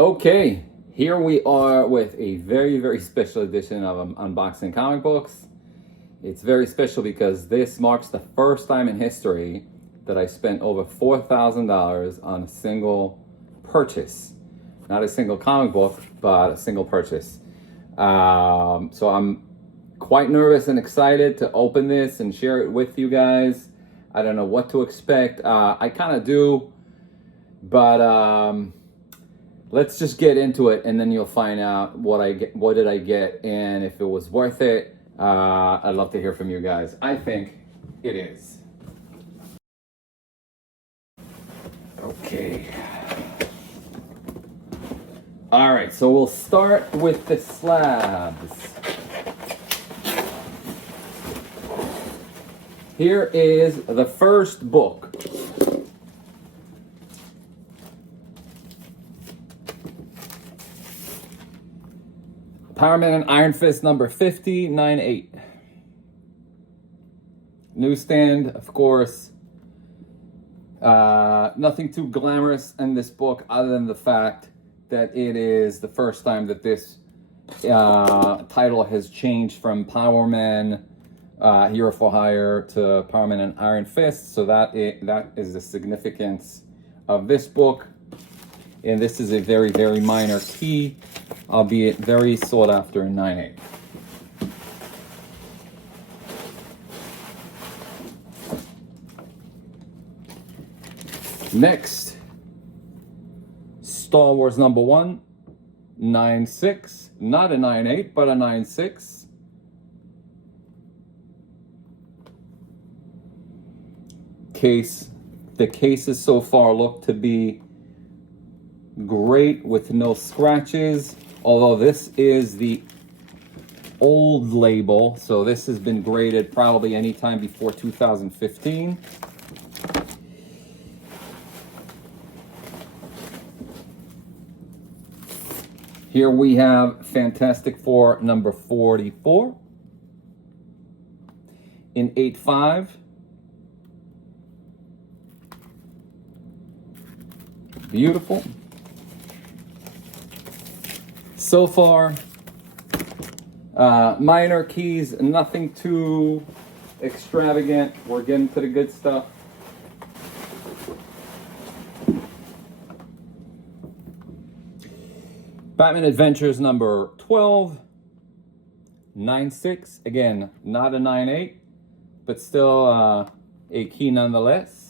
Okay, here we are with a very, very special edition of Unboxing Comic Books. It's very special because this marks the first time in history that I spent over $4,000 on a single purchase. Not a single comic book, but a single purchase. So I'm quite nervous and excited to open this and share it with you guys. I don't know what to expect. I kind of do, but let's just get into it, and then you'll find out what did I get, and if it was worth it. I'd love to hear from you guys. I think it is. Okay. All right, so we'll start with the slabs. Here is the first book. Power Man and Iron Fist number 5098. Newsstand, of course. Nothing too glamorous in this book other than the fact that it is the first time that this title has changed from Power Man Hero for Hire to Power Man and Iron Fist. So that is the significance of this book. And this is a very, very minor key, albeit very sought after in 9.8. Next, Star Wars number 1, 9.6. Not a 9.8, but a 9.6. The cases so far look to be great with no scratches, although this is the old label, so this has been graded probably anytime before 2015. Here we have Fantastic Four number 44 in 8.5. Beautiful. So far, minor keys, nothing too extravagant. We're getting to the good stuff. Batman Adventures number 12, 9.6. Again, not a 9.8, but still a key nonetheless.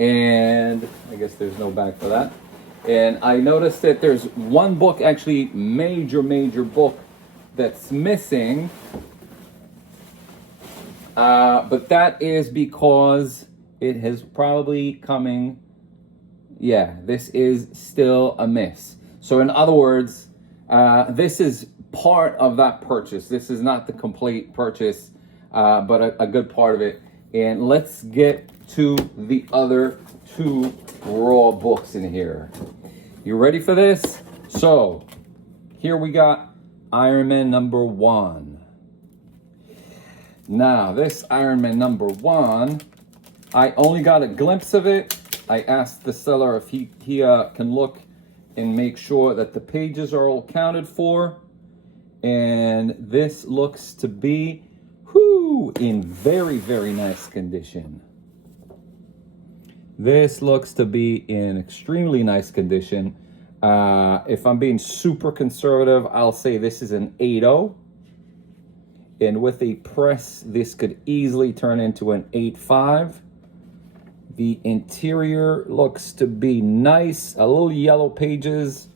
And I guess there's no back for that. And I noticed that there's one book, actually major book, that's missing. But that is because it has probably coming. Yeah, this is still a miss. So in other words, this is part of that purchase. This is not the complete purchase, but a good part of it. And let's get to the other two raw books in here. You ready for this? So here we got Iron Man number 1. Now this Iron Man number 1, I only got a glimpse of it. I asked the seller if he can look and make sure that the pages are all counted for. And this looks to be in very, very nice condition. This looks to be in extremely nice condition. If I'm being super conservative, I'll say this is an 8.0. And with a press, this could easily turn into an 8.5. The interior looks to be nice. A little yellow pages.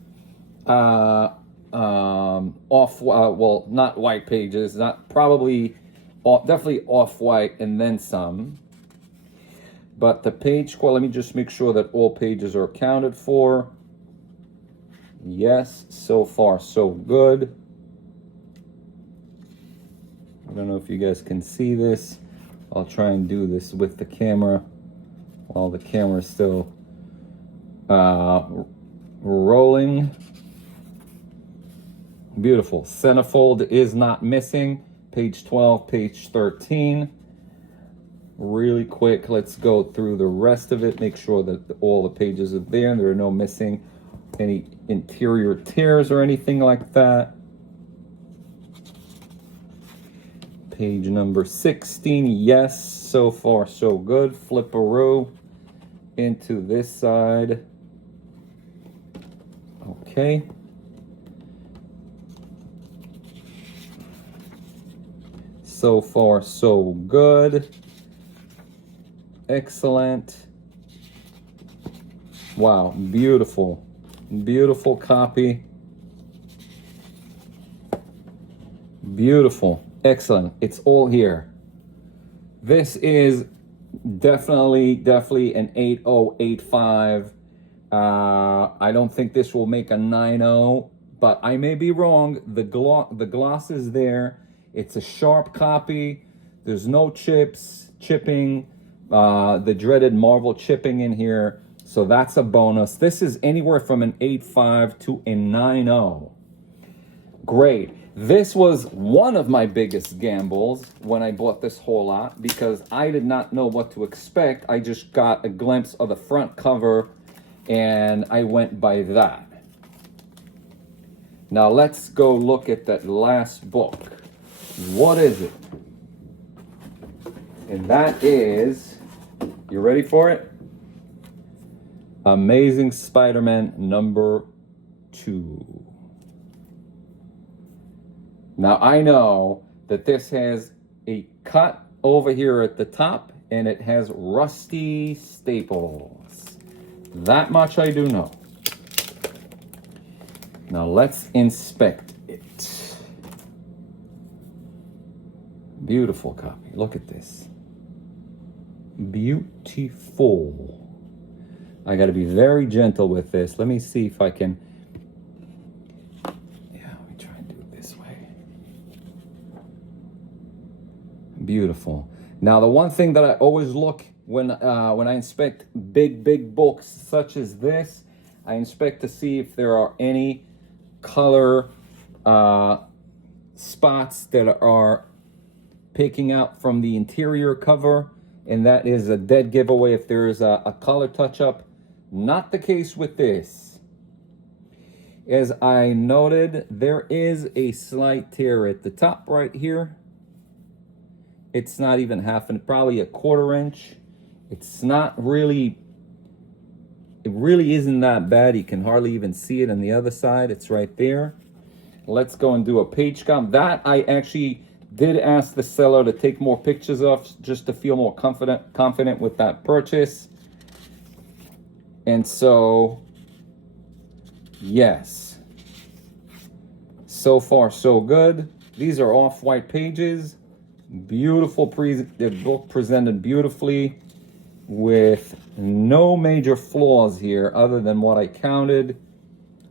Well, not white pages. Not probably, definitely off-white and then some. But the page quality, let me just make sure that all pages are accounted for. Yes, so far so good. I don't know if you guys can see this. I'll try and do this with the camera while the camera is still rolling. Beautiful. Centerfold is not missing. Page 12, page 13. really quick. Let's go through the rest of it, make sure that all the pages are there and there are no missing any interior tears or anything like that. Page number 16, yes, so far so good. Flip-a-roo into this side. Okay. So far so good. Excellent. Wow, beautiful. Beautiful copy. Beautiful. Excellent. It's all here. This is definitely an 8085. I don't think this will make a 90, but I may be wrong. The gloss is there. It's a sharp copy. There's no chipping, the dreaded Marvel chipping in here. So that's a bonus. This is anywhere from an 85 to a 90. Great. This was one of my biggest gambles when I bought this whole lot because I did not know what to expect. I just got a glimpse of the front cover and I went by that. Now let's go look at that last book. What is it? And that is, you ready for it? Amazing Spider-Man number 2. Now I know that this has a cut over here at the top and it has rusty staples. That much I do know. Now let's inspect it. Beautiful copy. Look at this. Beautiful. I got to be very gentle with this. Let me see if I can. Yeah, let me try and do it this way. Beautiful. Now, the one thing that I always look when I inspect big books such as this, I inspect to see if there are any color spots that are picking out from the interior cover, and that is a dead giveaway if there is a color touch-up. Not the case with this. As I noted, there is a slight tear at the top right here. It's not even half and probably a 1/4 inch. It's not really, it really isn't that bad. You can hardly even see it on the other side. It's right there. Let's go and do a page count. That I actually did ask the seller to take more pictures of just to feel more confident with that purchase. And so, yes. So far, so good. These are off-white pages. Beautiful, the book presented beautifully with no major flaws here other than what I counted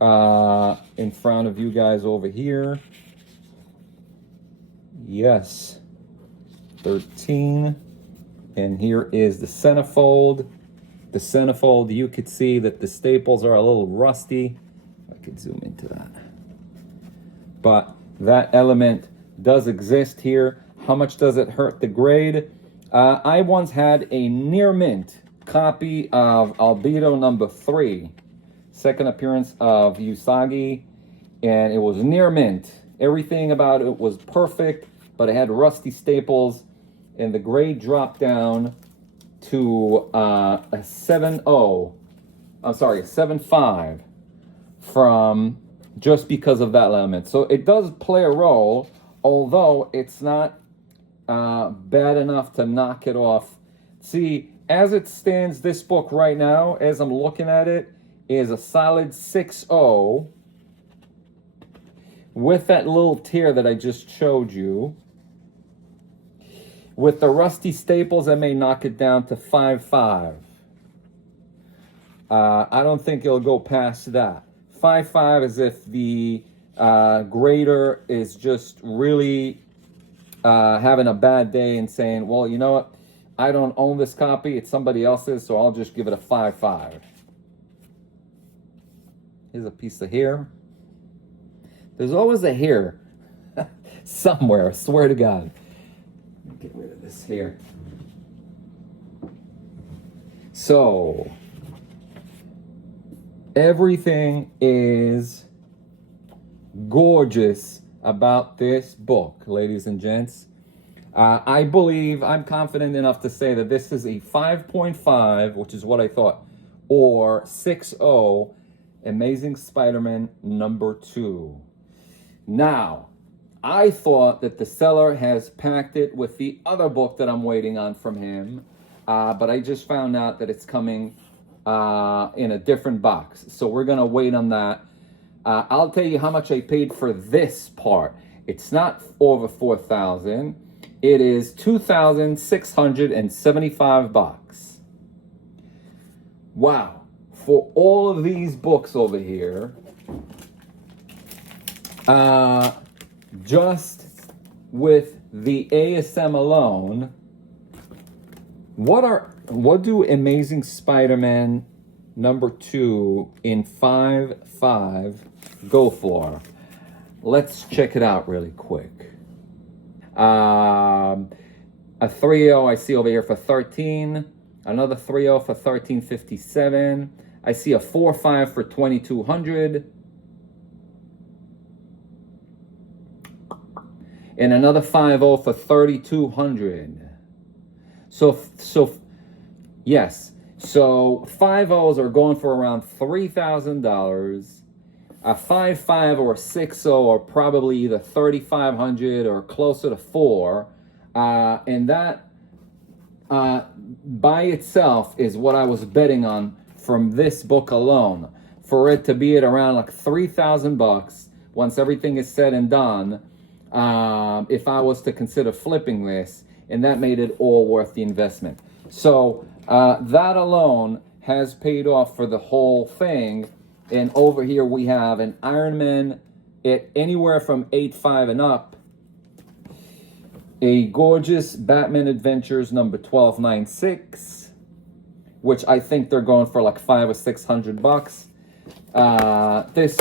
in front of you guys over here. Yes, 13. And here is the centerfold. The centerfold, you could see that the staples are a little rusty. I could zoom into that. But that element does exist here. How much does it hurt the grade? I once had a near mint copy of Albedo number 3, second appearance of Usagi, and it was near mint. Everything about it was perfect, but it had rusty staples, and the grade dropped down to a 7.0. I'm sorry, a 7.5 from just because of that element. So it does play a role, although it's not bad enough to knock it off. See, as it stands, this book right now, as I'm looking at it, is a solid 6.0 with that little tear that I just showed you. With the rusty staples, I may knock it down to 5.5. I don't think it'll go past that. 5.5 is if the grader is just really having a bad day and saying, well, you know what? I don't own this copy. It's somebody else's, so I'll just give it a 5.5. Here's a piece of hair. There's always a hair somewhere, I swear to God. Get rid of this hair. So, everything is gorgeous about this book, ladies and gents. I believe, I'm confident enough to say that this is a 5.5, which is what I thought, or 6.0 Amazing Spider-Man #2. Now, I thought that the seller has packed it with the other book that I'm waiting on from him, but I just found out that it's coming in a different box. So we're going to wait on that. I'll tell you how much I paid for this part. It's not over $4,000. It is $2,675. Wow. For all of these books over here, just with the ASM alone, what do Amazing Spider-Man '2 in 5.5 go for? Let's check it out really quick. A 3.0 I see over here for 13. Another 3.0 for 13.57. I see a 4.5 for 2,200. And another 5.0 for 3,200. So yes. So 5.0s are going for around $3,000. A 5.5 or a 6.0 are probably either 3,500 or closer to 4. And that by itself is what I was betting on from this book alone. For it to be at around like $3,000 once everything is said and done, if I was to consider flipping this, and that made it all worth the investment. So that alone has paid off for the whole thing. And over here we have an Iron Man at anywhere from 8.5 and up. A gorgeous Batman Adventures number 1296, which I think they're going for like $500 or $600. This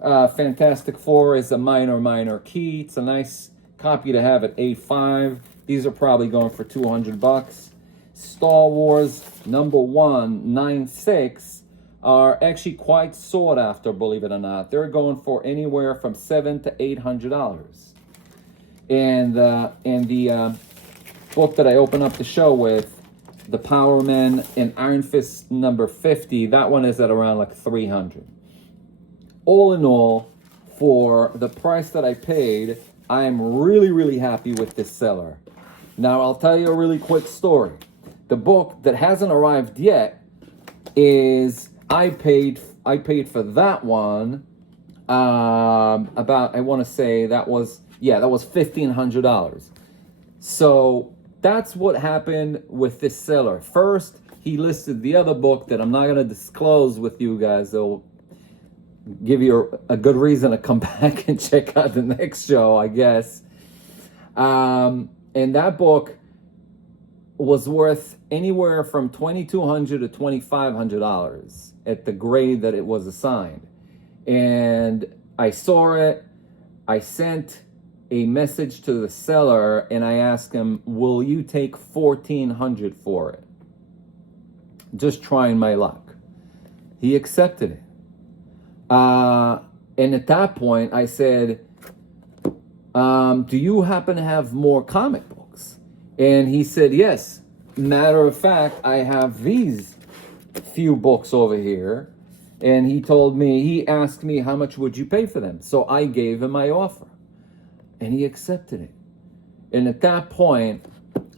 Fantastic Four is a minor key. It's a nice copy to have at 8.5. These are probably going for $200. Star Wars number 196 are actually quite sought after, believe it or not. They're going for anywhere from $700 to $800. And the book that I open up the show with, the Power Man and Iron Fist number 50, that one is at around like $300. All in all, for the price that I paid, I am really happy with this seller. Now I'll tell you a really quick story. The book that hasn't arrived yet is I paid for that one about, I want to say that was $1,500. So that's what happened with this seller. First, he listed the other book that I'm not going to disclose with you guys. It'll give you a good reason to come back and check out the next show, I guess. And that book was worth anywhere from $2,200 to $2,500 at the grade that it was assigned. And I saw it. I sent a message to the seller and I asked him, will you take $1,400 for it? Just trying my luck. He accepted it. And at that point I said, do you happen to have more comic books? And he said, yes. Matter of fact, I have these few books over here. And he asked me, how much would you pay for them? So I gave him my offer. And he accepted it. And at that point,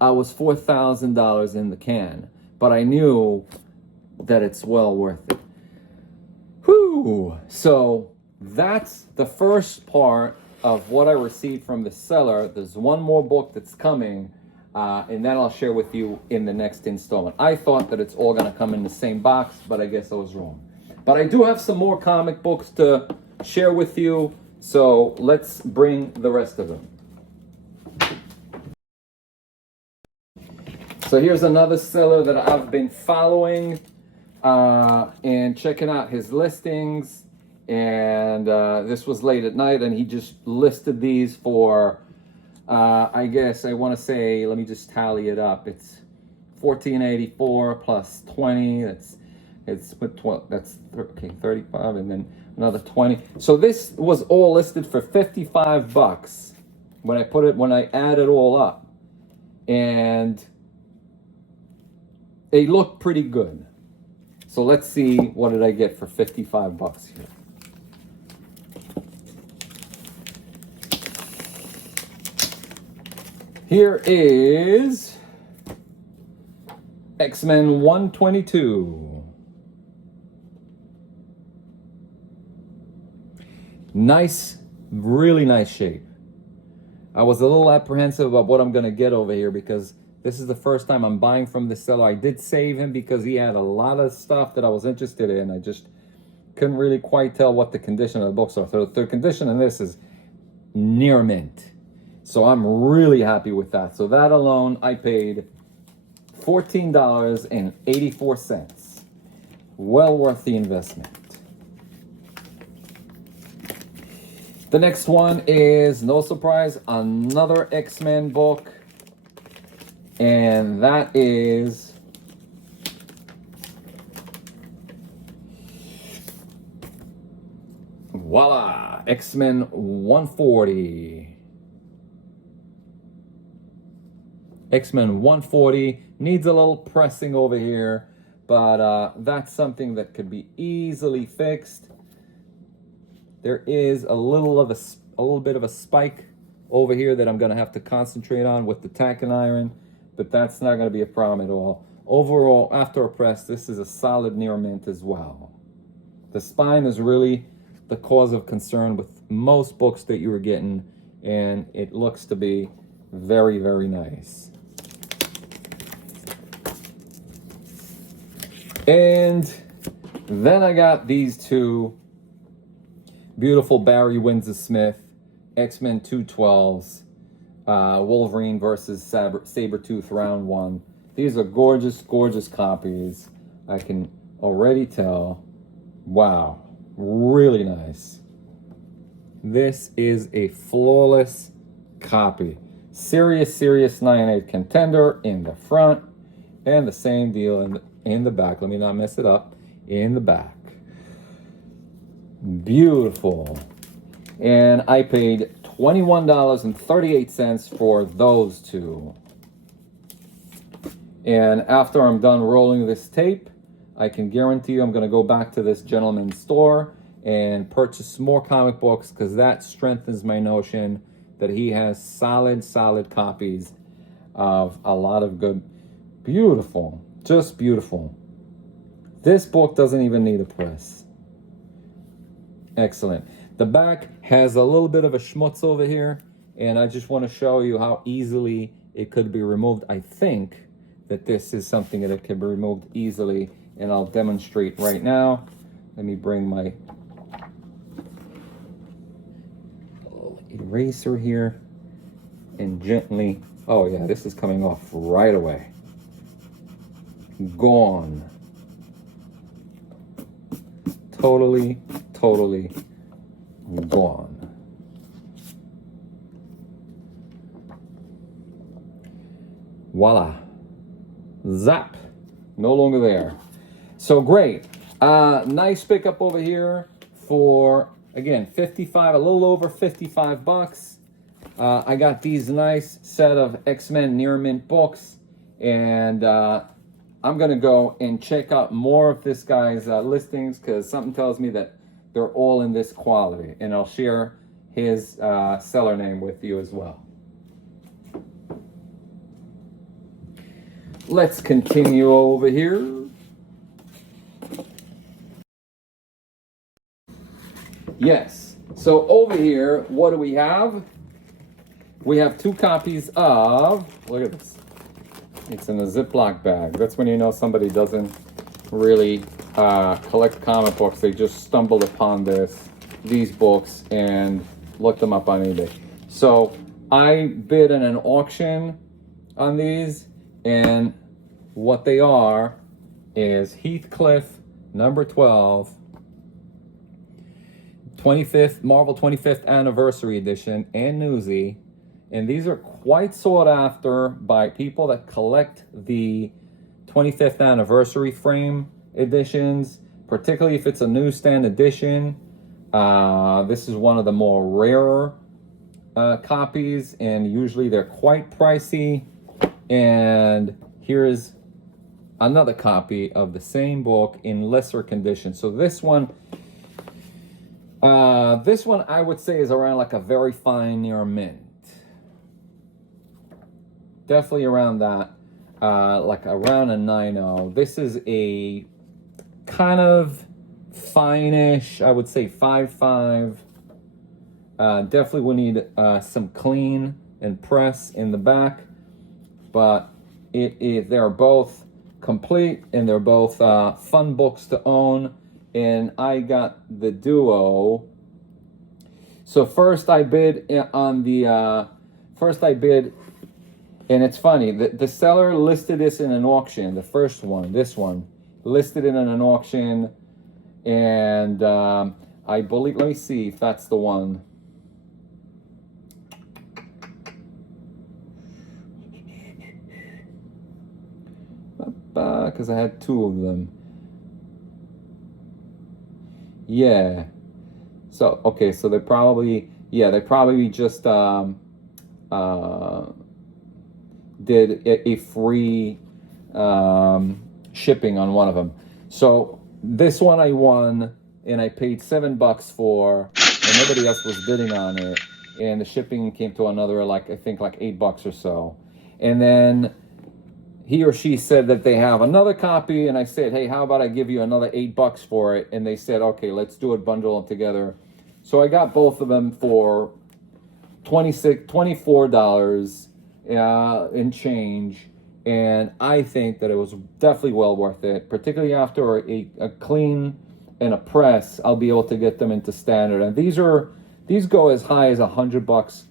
I was $4,000 in the can. But I knew that it's well worth it. Whew. So that's the first part of what I received from the seller. There's one more book that's coming. And that I'll share with you in the next installment. I thought that it's all going to come in the same box, but I guess I was wrong. But I do have some more comic books to share with you, so let's bring the rest of them. So here's another seller that I've been following and checking out his listings. And this was late at night, and he just listed these for... I guess I want to say, let me just tally it up. It's 1484 plus 20, it's with 12, that's okay, 35, and then another 20. So this was all listed for 55 bucks when I add it all up. And they look pretty good. So let's see, what did I get for 55 bucks here? Here is X-Men 122. Nice, really nice shape. I was a little apprehensive about what I'm going to get over here because this is the first time I'm buying from this seller. I did save him because he had a lot of stuff that I was interested in. I just couldn't really quite tell what the condition of the books are. So the condition in this is near mint. So I'm really happy with that. So that alone, I paid $14.84. Well worth the investment. The next one is, no surprise, another X-Men book. And that is voila, X-Men 140. X-Men 140 needs a little pressing over here, but that's something that could be easily fixed. There is a little bit of a spike over here that I'm going to have to concentrate on with the tacking iron, but that's not going to be a problem at all. Overall, after a press, this is a solid near mint as well. The spine is really the cause of concern with most books that you were getting, and it looks to be very, very nice. And then I got these two beautiful Barry Windsor Smith X-Men 212s, Wolverine versus Sabretooth round 1. These are gorgeous, gorgeous copies. I can already tell. Wow, really nice. This is a flawless copy. Serious 9/8 contender in the front, and the same deal in the back. Let me not mess it up. In the back. Beautiful. And I paid $21.38 for those two. And after I'm done rolling this tape, I can guarantee you I'm going to go back to this gentleman's store and purchase more comic books, because that strengthens my notion that he has solid copies of a lot of good, beautiful, just beautiful. This book doesn't even need a press. Excellent. The back has a little bit of a schmutz over here, and I just want to show you how easily it could be removed. I think that this is something that can be removed easily, and I'll demonstrate right now. Let me bring my eraser here and gently, oh yeah, this is coming off right away. Gone. Totally gone. Voila. Zap. No longer there. So great. Nice pickup over here for, again, 55, a little over 55 bucks. I got these nice set of X-Men near mint books, and I'm gonna go and check out more of this guy's listings, because something tells me that they're all in this quality, and I'll share his seller name with you as well. Let's continue over here. Yes, so over here, what do we have? We have two copies of, look at this. It's in a Ziploc bag. That's when you know somebody doesn't really collect comic books. They just stumbled upon these books and looked them up on eBay. So I bid in an auction on these, and what they are is Heathcliff number 12, 25th Marvel 25th anniversary edition, and Newsy. And these are quite sought after by people that collect the 25th anniversary frame editions, particularly if it's a newsstand edition. This is one of the more rarer copies, and usually they're quite pricey. And here's another copy of the same book in lesser condition. So this one I would say is around like a very fine near mint. Definitely around that, like around a 9.0. This is a kind of fine-ish, I would say 5.5. Definitely will need some clean and press in the back, but they're both complete and they're both fun books to own. And I got the duo. So first I bid on the and it's funny, the seller listed this in an auction. The first one, this one, listed it in an auction, and I believe, let me see if that's the one. Because I had two of them. Yeah. So, okay, so they probably just did a free shipping on one of them. So this one I won, and I paid $7 for, and nobody else was bidding on it, and the shipping came to another, like, I think like $8 or so. And then he or she said that they have another copy, and I said, hey, how about I give you another $8 for it? And they said, okay, let's do it, bundle them together. So I got both of them for $24 in change, and I think that it was definitely well worth it, particularly after a clean and a press. I'll be able to get them into standard, and these go as high as $100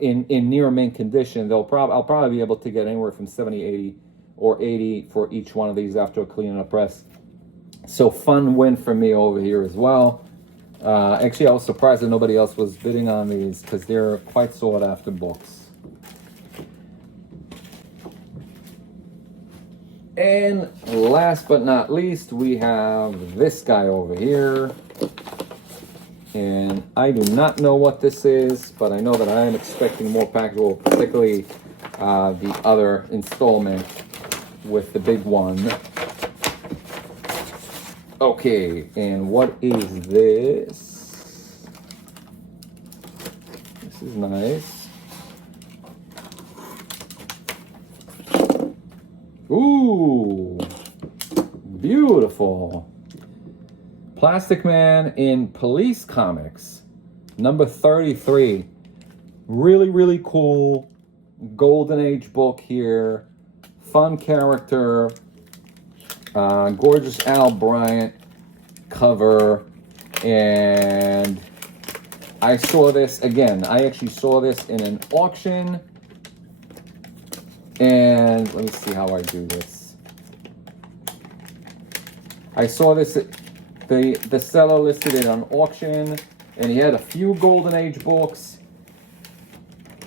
in near mint condition. I'll probably be able to get anywhere from 70, 80, or 80 for each one of these after a clean and a press. So fun win for me over here as well. Actually, I was surprised that nobody else was bidding on these because they're quite sought after books. And last but not least, we have this guy over here. And I do not know what this is, but I know that I am expecting more packages, particularly the other installment with the big one. Okay, and what is this? This is nice. Ooh, beautiful. Plastic Man in Police Comics, number 33. Really, really cool Golden Age book here. Fun character. Gorgeous Al Bryant cover. And I saw this, again, I actually saw this in an auction. And let me see how I do this. I saw this, the seller listed it on auction, and he had a few Golden Age books.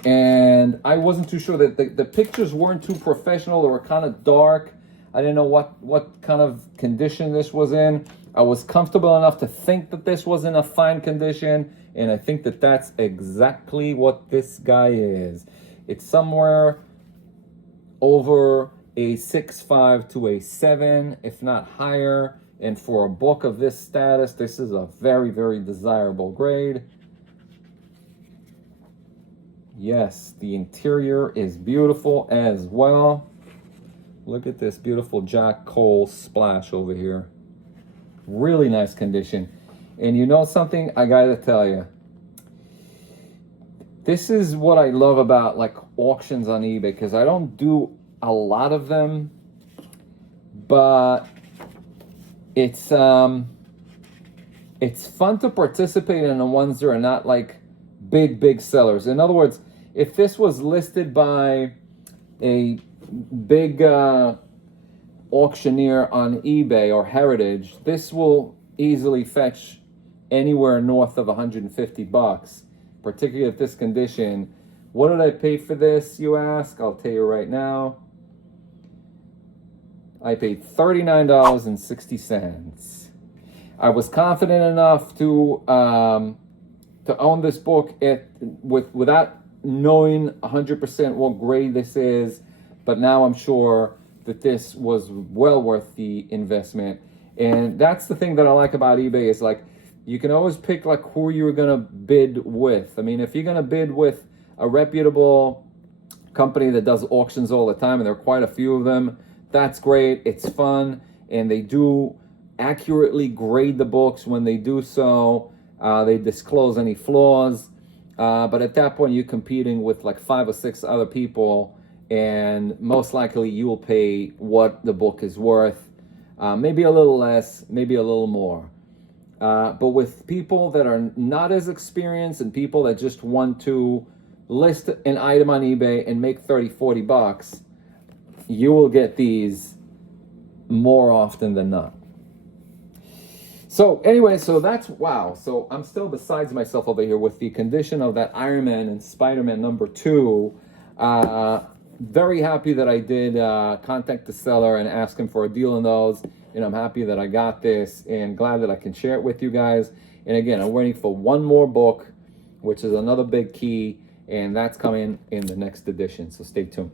And I wasn't too sure that the pictures weren't too professional. They were kind of dark. I didn't know what kind of condition this was in. I was comfortable enough to think that this was in a fine condition, and I think that that's exactly what this guy is. It's somewhere over a 6.5 to a 7, if not higher. And for a book of this status, this is a very, very desirable grade. Yes, the interior is beautiful as well. Look at this beautiful Jack Cole splash over here. Really nice condition. And you know something? I gotta tell you. This is what I love about like auctions on eBay, because I don't do a lot of them, but it's fun to participate in the ones that are not like big sellers. In other words, if this was listed by a big auctioneer on eBay or Heritage, this will easily fetch anywhere north of $150, particularly if this condition. What did I pay for this, you ask? I'll tell you right now. I paid $39.60. I was confident enough to own this book without knowing 100% what grade this is, but now I'm sure that this was well worth the investment. And that's the thing that I like about eBay is like you can always pick like who you're gonna bid with. I mean, if you're gonna bid with a reputable company that does auctions all the time, and there are quite a few of them, that's great. It's fun, and they do accurately grade the books. When they do so, they disclose any flaws. But at that point, you're competing with like 5 or 6 other people, and most likely you will pay what the book is worth. Maybe a little less, maybe a little more. But with people that are not as experienced and people that just want to list an item on eBay and make 30, 40 bucks, you will get these more often than not. So anyway, so that's wow. So I'm still besides myself over here with the condition of that Iron Man and Spider-Man number 2. Very happy that I did contact the seller and ask him for a deal on those. And I'm happy that I got this and glad that I can share it with you guys. And again, I'm waiting for one more book, which is another big key, and that's coming in the next edition. So stay tuned.